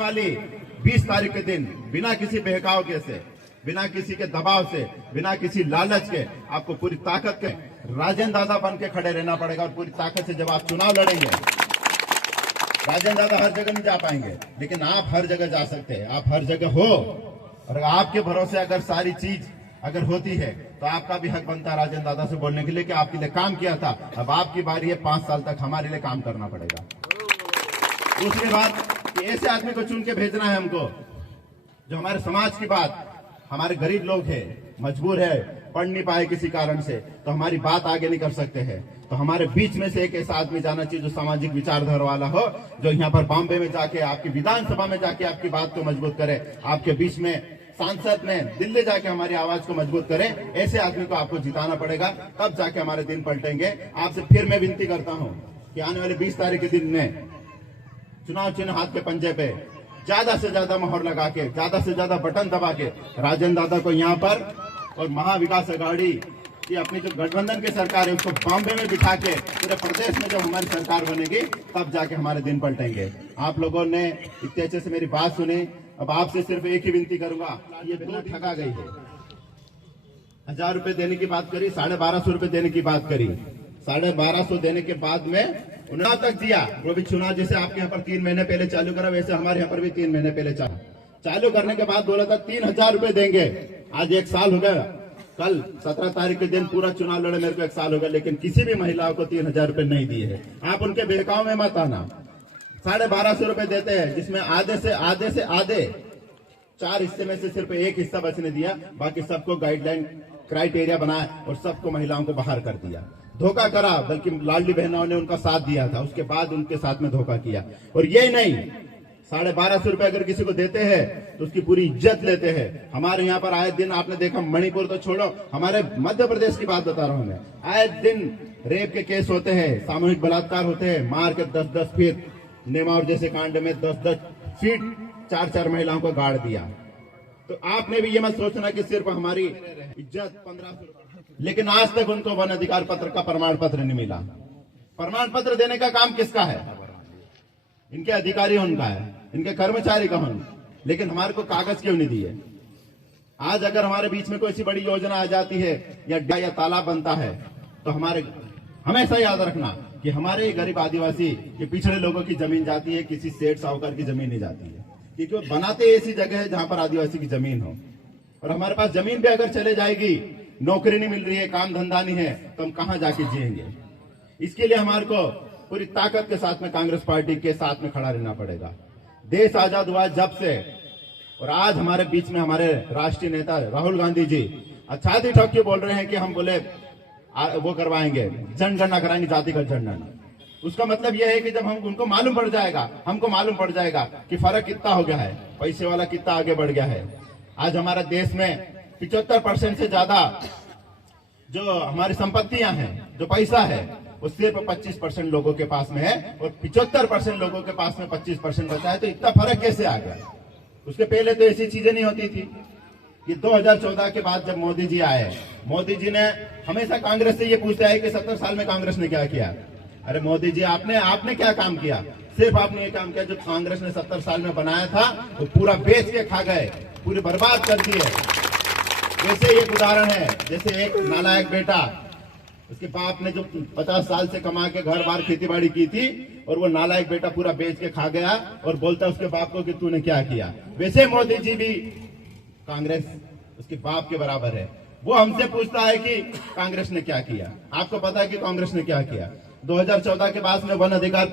वाली 20 तारीख के दिन बिना किसी बहकाव के से, बिना किसी के दबाव से, बिना किसी लालच के आपको पूरी ताकत के राजेंद्र दादा बन के खड़े रहना पड़ेगा। और पूरी ताकत से जब आप चुनाव लड़ेंगे, राजेंद्र दादा हर जगह नहीं जा पाएंगे, लेकिन आप हर जगह जा सकते हैं। आप हर जगह हो, और आपके भरोसे अगर सारी चीज अगर होती है तो आपका भी हक बनता है राजेंद्र दादा से बोलने के लिए कि आपके लिए काम किया था, अब आपकी बारी है 5 साल तक हमारे लिए काम करना पड़ेगा। दूसरी बात कि ऐसे आदमी को चुन के भेजना है हमको जो हमारे समाज की बात, हमारे गरीब लोग हैं, मजबूर है, पढ़ नहीं पाए किसी कारण से, तो हमारी बात आगे नहीं कर सकते हैं, तो हमारे बीच में से एक ऐसा आदमी जाना चाहिए जो सामाजिक विचारधारा वाला हो, जो यहाँ पर बॉम्बे में जाके आपकी विधानसभा में जाके आपकी बात को मजबूत करे, आपके बीच में सांसद में दिल्ली जाके हमारी आवाज को मजबूत करे। ऐसे आदमी को आपको जिताना पड़ेगा, तब जाके हमारे दिन पलटेंगे। आपसे फिर मैं विनती करता हूँ कि आने वाले 20 तारीख के दिन में चुनाव चिन्ह हाथ के पंजे पे ज्यादा से ज्यादा मोहर लगा के, ज्यादा से ज्यादा बटन दबा के राजेंद्र दादा को यहाँ पर और महाविकास अघाड़ी की अपनी जो गठबंधन की सरकार है उसको बॉम्बे में बिठा के पूरे प्रदेश में जब हमारी सरकार बनेगी तब जाके हमारे दिन पलटेंगे। आप लोगों ने इतने अच्छे से मेरी बात सुनी, अब आपसे सिर्फ एक ही विनती करूंगा, ये दो ठगा गई है। 1000 रुपए देने की बात करी, 1250 रुपए देने की बात करी, 1250 देने के बाद में चुनाव तक दिया। वो भी चुनाव जैसे आपके यहाँ पर 3 महीने पहले चालू करा, वैसे हमारे यहाँ पर भी 3 महीने पहले चालू करने के बाद बोला था 3000 रुपए देंगे। आज 1 साल हो गया, कल 17 तारीख के दिन पूरा चुनाव लड़े, मेरे को 1 साल हो गया, लेकिन किसी भी महिलाओं को 3000 रुपए नहीं दिए है। आप उनके बहकाव में मत आना। 1250 रुपए देते हैं, जिसमें आधे से आधे 4 हिस्से में से सिर्फ 1 हिस्सा बचने दिया, बाकी सबको गाइडलाइन क्राइटेरिया बनाया और सबको महिलाओं को बाहर कर दिया। धोखा करा, बल्कि लाडली बहनों ने उनका साथ दिया था, उसके बाद उनके साथ में धोखा किया। और ये नहीं, 1250 रुपए अगर किसी को देते हैं तो उसकी पूरी इज्जत लेते हैं। हमारे यहाँ पर आए दिन आपने देखा, मणिपुर तो छोड़ो, हमारे मध्य प्रदेश की बात बता रहा हूं मैं, आए दिन रेप के केस होते हैं, सामूहिक बलात्कार होते हैं, मार के 10-10 फीट, नेमावर जैसे कांड में 10-10 फीट 4-4 महिलाओं को गाड़ दिया। तो आपने भी ये मत सोचना कि सिर्फ हमारी इज्जत 1500, लेकिन आज तक उनको वन अधिकार पत्र का प्रमाण पत्र नहीं मिला। प्रमाण पत्र देने का काम किसका है? इनके अधिकारी उनका है, इनके कर्मचारी का हों, लेकिन हमारे को कागज क्यों नहीं दिए? आज अगर हमारे बीच में कोई ऐसी बड़ी योजना आ जाती है या तालाब बनता है तो हमारे हमेशा याद रखना कि हमारे गरीब आदिवासी ये पिछड़े लोगों की जमीन जाती है, किसी सेठ साहूकार की जमीन नहीं जाती है, क्योंकि वो बनाते ऐसी जगह है जहां पर आदिवासी की जमीन हो। और हमारे पास जमीन भी अगर चले जाएगी, नौकरी नहीं मिल रही है, काम धंधा नहीं है, तो हम कहां जाके जिएंगे? इसके लिए हमारे को पूरी ताकत के साथ में कांग्रेस पार्टी के साथ में खड़ा रहना पड़ेगा। देश आजाद हुआ जब से, और आज हमारे बीच में हमारे राष्ट्रीय नेता राहुल गांधी जी छाती ठोक के बोल रहे हैं कि हम बोले वो करवाएंगे, जनगणना कराएंगे, जातिगत जनगणना। उसका मतलब यह है कि जब हम उनको मालूम पड़ जाएगा, हमको मालूम पड़ जाएगा कि फर्क कितना हो गया है, पैसे वाला कितना आगे बढ़ गया है। आज हमारे देश में 75% से ज्यादा जो हमारी संपत्तियां हैं, जो पैसा है, वो सिर्फ 25% लोगों के पास में है, और 75% लोगों के पास में 25% बचा है। तो इतना फर्क कैसे आ गया? उसके पहले तो ऐसी चीजें नहीं होती थी। कि 2014 के बाद जब मोदी जी आए, मोदी जी ने हमेशा कांग्रेस से ये पूछते आए कि 70 साल में कांग्रेस ने क्या किया। अरे मोदी जी, आपने क्या काम किया? सिर्फ आपने ये काम किया जो कांग्रेस ने 70 साल में बनाया था वो पूरा बेच के खा गए, पूरी बर्बाद कर दी है। जैसे एक उदाहरण है, जैसे एक नालायक बेटा, उसके बाप ने जो 50 साल से कमा के घर बार खेती बाड़ी की थी, और वो नालायक बेटा पूरा बेच के खा गया और बोलता उसके बाप को कि तूने क्या किया। वैसे मोदी जी भी कांग्रेस उसके बाप के बराबर है। वो हमसे पूछता है कि कांग्रेस ने क्या किया। आपको पता है कि कांग्रेस ने क्या किया? 2014 के बाद में वन अधिकार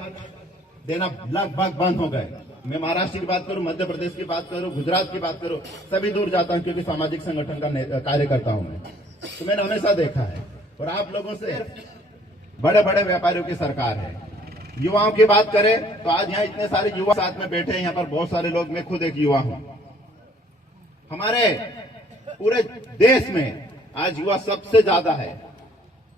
देना लगभग बंद हो गए। मैं महाराष्ट्र की बात करूं, मध्य प्रदेश की बात करूं, गुजरात की बात करूं, सभी दूर जाता हूं क्योंकि सामाजिक संगठन का कार्य करता हूं मैं। तो मैंने हमेशा देखा है और आप लोगों से बड़े बड़े व्यापारियों की सरकार है। युवाओं की बात करें तो आज यहाँ इतने सारे युवा साथ में बैठे हैं, यहाँ पर बहुत सारे लोग, मैं खुद एक युवा हूं। हमारे पूरे देश में आज युवा सबसे ज्यादा है,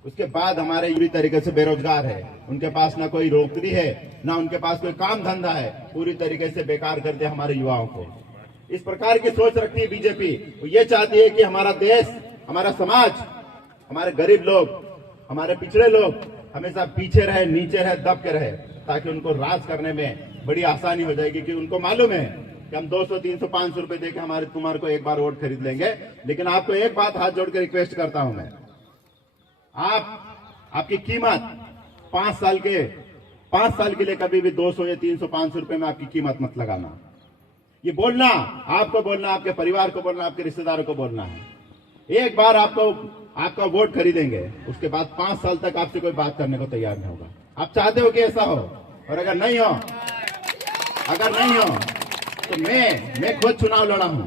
उसके बाद हमारे पूरी तरीके से बेरोजगार है, उनके पास ना कोई नौकरी है, ना उनके पास कोई काम धंधा है, पूरी तरीके से बेकार कर दिया हमारे युवाओं को। इस प्रकार की सोच रखती है बीजेपी। वो ये चाहती है कि हमारा देश, हमारा समाज, हमारे गरीब लोग, हमारे पिछड़े लोग हमेशा पीछे रहे, नीचे रहे, दब के रहे, ताकि उनको राज करने में बड़ी आसानी हो जाएगी। कि उनको मालूम है कि हम 200, 300, 500 रुपए देके तुम्हारे को एक बार वोट खरीद लेंगे। लेकिन आपको एक बात हाथ जोड़कर रिक्वेस्ट करता हूं मैं, आपकी कीमत 5 साल के लिए कभी भी 200 या 300, 500 रुपए में आपकी कीमत मत लगाना। ये बोलना, आपको बोलना, आपके परिवार को बोलना, आपके रिश्तेदारों को बोलना है। एक बार आपका वोट खरीदेंगे, उसके बाद 5 साल तक आपसे कोई बात करने को तैयार नहीं होगा। आप चाहते हो कि ऐसा हो? और अगर नहीं हो तो मैं खुद चुनाव लड़ा हूं।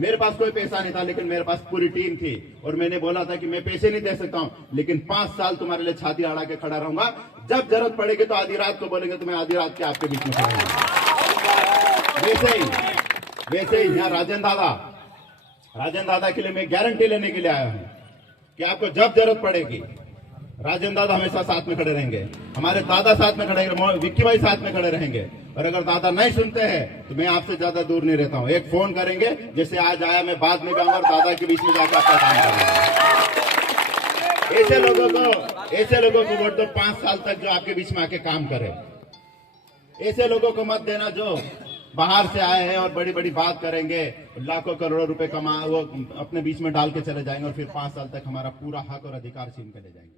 मेरे पास कोई पैसा नहीं था, लेकिन मेरे पास पूरी टीम थी और मैंने बोला था कि मैं पैसे नहीं दे सकता हूं, लेकिन 5 साल तुम्हारे लिए छाती अड़ा के खड़ा रहूंगा। जब जरूरत पड़ेगी तो आधी रात को बोलेंगे तो मैं आधी रात के आपके बीच में खड़ा रहूंगा। वैसे ही यहाँ राजेंद्र दादा के लिए मैं गारंटी लेने के लिए आया हूं कि आपको जब जरूरत पड़ेगी, राजेंद्र दादा हमेशा साथ में खड़े रहेंगे, हमारे दादा साथ में खड़े रहेंगे, विक्की भाई साथ में खड़े रहेंगे। और अगर दादा नहीं सुनते हैं तो मैं आपसे ज्यादा दूर नहीं रहता हूं। एक फोन करेंगे, जैसे आज आया, मैं बाद में भी आऊंगा और दादा के बीच में जाकर आपका काम करूंगा। ऐसे लोगों को वोट दो 5 साल तक, जो आपके बीच में आके काम करे। ऐसे लोगों को मत देना जो बाहर से आए हैं और बड़ी बड़ी बात करेंगे, लाखों करोड़ों रुपए वो अपने बीच में डाल के चले जाएंगे और फिर 5 साल तक हमारा पूरा हक और अधिकार छीन के ले जाएंगे।